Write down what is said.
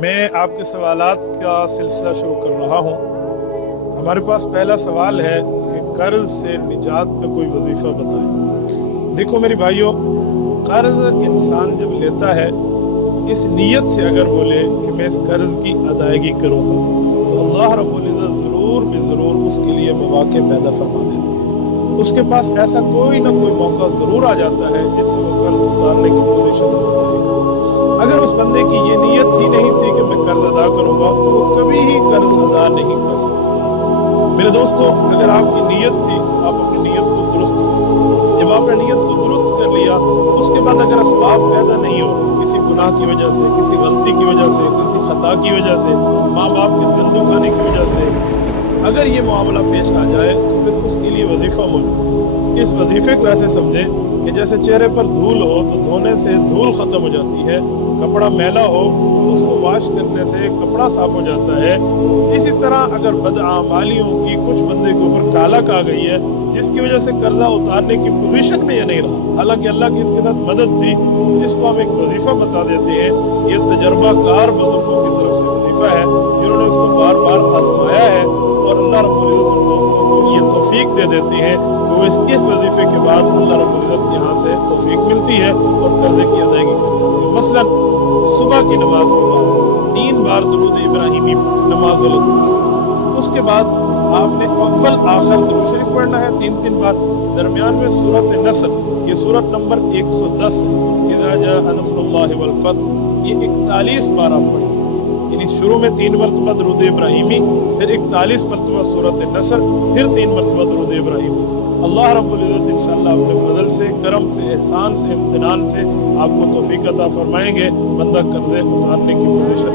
میں آپ کے سوالات کا سلسلہ شروع کر رہا ہوں۔ ہمارے پاس پہلا سوال ہے کہ قرض سے نجات کا کوئی وظیفہ بتائیں۔ دیکھو میری بھائیوں، قرض انسان جب لیتا ہے اس نیت سے اگر بولے کہ میں اس قرض کی ادائیگی کروں گا تو اللہ رب العزت ضرور بے ضرور اس کے لیے مواقع پیدا فرما دیتے ہیں۔ اس کے پاس ایسا کوئی نہ کوئی موقع ضرور آ جاتا ہے جس سے وہ قرض اتارنے کی پوزیشن میں جائے گا۔ اگر اس بندے کی یہ نیت ہی نہیں تھی کہ میں قرض ادا کروں گا تو وہ کبھی ہی قرض ادا نہیں کر سکتا۔ میرے دوستو، اگر آپ کی نیت تھی، آپ اپنی نیت کو درست کریں۔ جب آپ نے نیت کو درست کر لیا، اس کے بعد اگر اسباب پیدا نہیں ہو، کسی گناہ کی وجہ سے، کسی غلطی کی وجہ سے، کسی خطا کی وجہ سے، ماں باپ کے دل دکھانے کی وجہ سے اگر یہ معاملہ پیش آ جائے تو پھر اس کے لیے وظیفہ موجود ہے۔ اس وظیفے کو ایسے سمجھے کہ جیسے چہرے پر دھول ہو تو دھونے سے دھول ختم ہو جاتی ہے، کپڑا میلا ہو اس کو واش کرنے سے کپڑا صاف ہو جاتا ہے، اسی طرح اگر بدعمالیوں کی کچھ بندے کے اوپر کالک آ گئی ہے جس کی وجہ سے قرضہ اتارنے کی پوزیشن میں یہ نہیں رہا، حالانکہ اللہ کی اس کے ساتھ مدد تھی، جس کو ہم ایک وظیفہ بتا دیتے ہیں۔ یہ تجربہ کار بزرگوں کی طرف سے وظیفہ ہے جنہوں نے اس کو بار بار آزمایا ہے، اور اللہ رب العزت ان دوستوں کو یہ توفیق دے دیتی ہے کہ وہ اس وظیفے کے بعد اللہ رب العزت یہاں سے توفیق ملتی ہے اور قرضے کی ادائیگی کر دیتی ہے۔ مثلا صبح کی نماز کے بعد 3 بار درود ابراہیمی نماز والا درود شریف، اس کے بعد آپ نے اول آخر درود شریف پڑھنا ہے 3 بار، درمیان میں سورۃ نصر، یہ سورت نمبر 110 اذا جاء نصر اللہ والفتح، یہ 41 بار آپ پڑھیں، یعنی شروع میں 3 مرتبہ درود ابراہیمی، پھر 41 مرتبہ سورۃ نصر، پھر 3 مرتبہ درود ابراہیمی۔ اللہ رب العزت انشاءاللہ اپنے فضل سے، کرم سے، احسان سے، امتنان سے آپ کو توفیق عطا فرمائیں گے، بندہ قرضے اتارنے کی پوزیشن